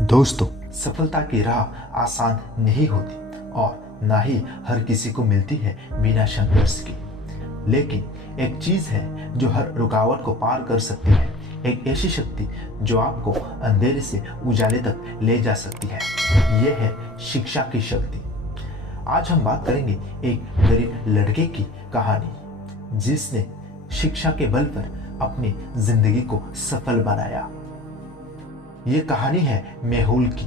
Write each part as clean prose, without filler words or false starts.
दोस्तों, सफलता की राह आसान नहीं होती और ना ही हर किसी को मिलती है बिना संघर्ष की। लेकिन एक चीज है जो हर रुकावट को पार कर सकती है, एक ऐसी शक्ति जो आपको अंधेरे से उजाले तक ले जा सकती है। यह है शिक्षा की शक्ति। आज हम बात करेंगे एक गरीब लड़के की कहानी जिसने शिक्षा के बल पर अपनी जिंदगी को सफल बनाया। ये कहानी है मेहुल की,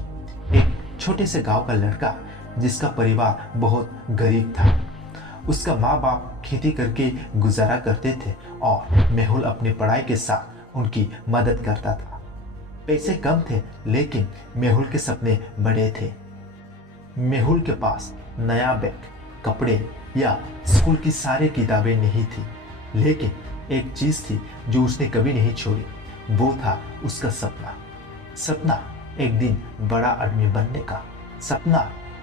एक छोटे से गांव का लड़का जिसका परिवार बहुत गरीब था। उसका माँ बाप खेती करके गुजारा करते थे और मेहुल अपनी पढ़ाई के साथ उनकी मदद करता था। पैसे कम थे लेकिन मेहुल के सपने बड़े थे। मेहुल के पास नया बैग, कपड़े या स्कूल की सारी किताबें नहीं थी, लेकिन एक चीज थी जो उसने कभी नहीं छोड़ी। वो था उसका सपना एक दिन बड़ा आदमी बनने का, सपना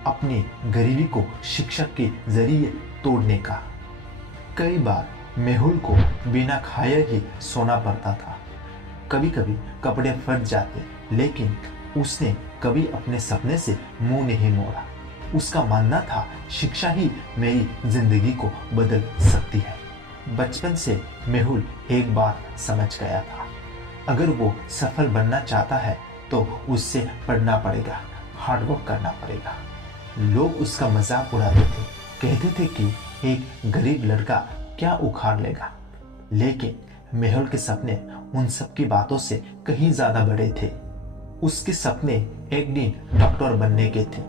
अपनी गरीबी को शिक्षा के जरिए तोड़ने का। कई बार मेहुल को बिना खाए ही सोना पड़ता था। कभी कभी कपड़े फट जाते, लेकिन उसने कभी अपने सपने से मुंह नहीं मोड़ा। उसका मानना था शिक्षा ही मेरी जिंदगी को बदल सकती है। बचपन से मेहुल एक बार समझ गया था, अगर वो सफल बनना चाहता है तो उससे पढ़ना पड़ेगा, हार्डवर्क करना पड़ेगा। लोग उसका मजाक उड़ाते थे, कहते थे कि एक गरीब लड़का क्या उखाड़ लेगा। लेकिन मेहुल के सपने उन सब की बातों से कहीं ज्यादा बड़े थे। उसके सपने एक दिन डॉक्टर बनने के थे,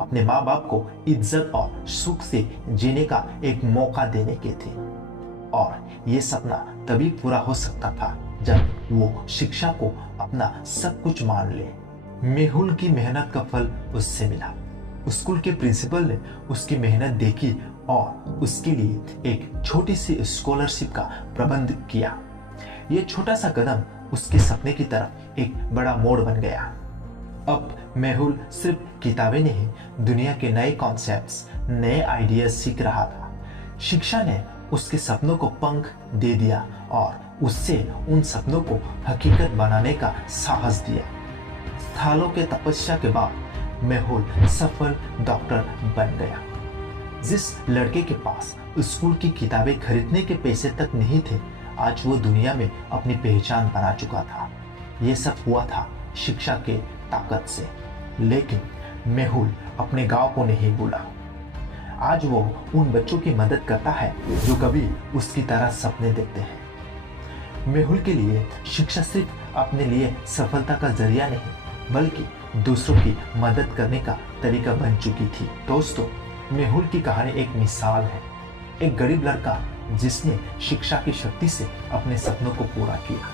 अपने माँ बाप को इज्जत और सुख से जीने का एक मौका देने के थे। और ये सपना तभी पूरा हो सकता था जब वो शिक्षा को अपना सब कुछ मान ले। मेहुल की मेहनत का फल उससे मिला। स्कूल के प्रिंसिपल ने उसकी मेहनत देखी और उसके लिए एक छोटी सी स्कॉलरशिप का प्रबंध किया। ये छोटा सा कदम उसके सपने की तरफ एक बड़ा मोड़ बन गया। अब मेहुल सिर्फ किताबें नहीं, दुनिया के नए कॉन्सेप्ट्स, नए आइडियाज सीख रहा था। शिक्षा ने उसके सपनों को पंख दे दिया और उससे उन सपनों को हकीकत बनाने का साहस दिया। सालों के तपस्या के बाद मेहुल सफल डॉक्टर बन गया। जिस लड़के के पास स्कूल की किताबें खरीदने के पैसे तक नहीं थे, आज वो दुनिया में अपनी पहचान बना चुका था। ये सब हुआ था शिक्षा के ताकत से। लेकिन मेहुल अपने गांव को नहीं भूला। आज वो उन बच्चों की मदद करता है जो कभी उसकी तरह सपने देखते हैं। मेहुल के लिए शिक्षा सिर्फ अपने लिए सफलता का जरिया नहीं, बल्कि दूसरों की मदद करने का तरीका बन चुकी थी। दोस्तों, मेहुल की कहानी एक मिसाल है, एक गरीब लड़का जिसने शिक्षा की शक्ति से अपने सपनों को पूरा किया।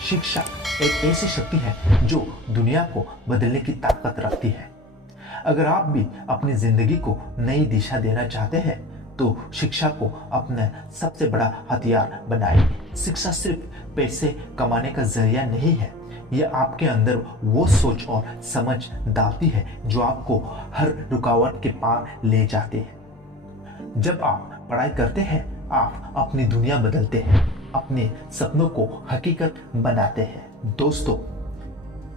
शिक्षा एक ऐसी शक्ति है जो दुनिया को बदलने की ताकत रखती है। अगर आप भी अपनी जिंदगी को नई दिशा देना चाहते हैं तो शिक्षा को अपना सबसे बड़ा हथियार बनाइए। शिक्षा सिर्फ पैसे कमाने का जरिया नहीं है, यह आपके अंदर वो सोच और समझ डालती है जो आपको हर रुकावट के पार ले जाती है। जब आप पढ़ाई करते हैं, आप अपनी दुनिया बदलते हैं, अपने सपनों को हकीकत बनाते हैं। दोस्तों,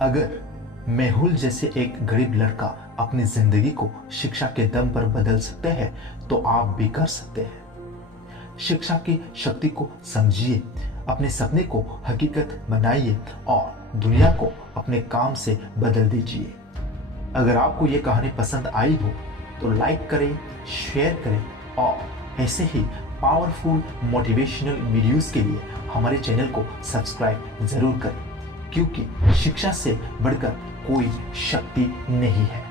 अगर मेहुल जैसे एक गरीब लड़का अपनी जिंदगी को शिक्षा के दम पर बदल सकते हैं तो आप भी कर सकते हैं। शिक्षा की शक्ति को समझिए, अपने सपने को हकीकत बनाइए और दुनिया को अपने काम से बदल दीजिए। अगर आपको ये कहानी पसंद आई हो तो लाइक करें, शेयर करें और ऐसे ही पावरफुल मोटिवेशनल वीडियोस के लिए हमारे चैनल को सब्सक्राइब जरूर करें, क्योंकि शिक्षा से बढ़कर कोई शक्ति नहीं है।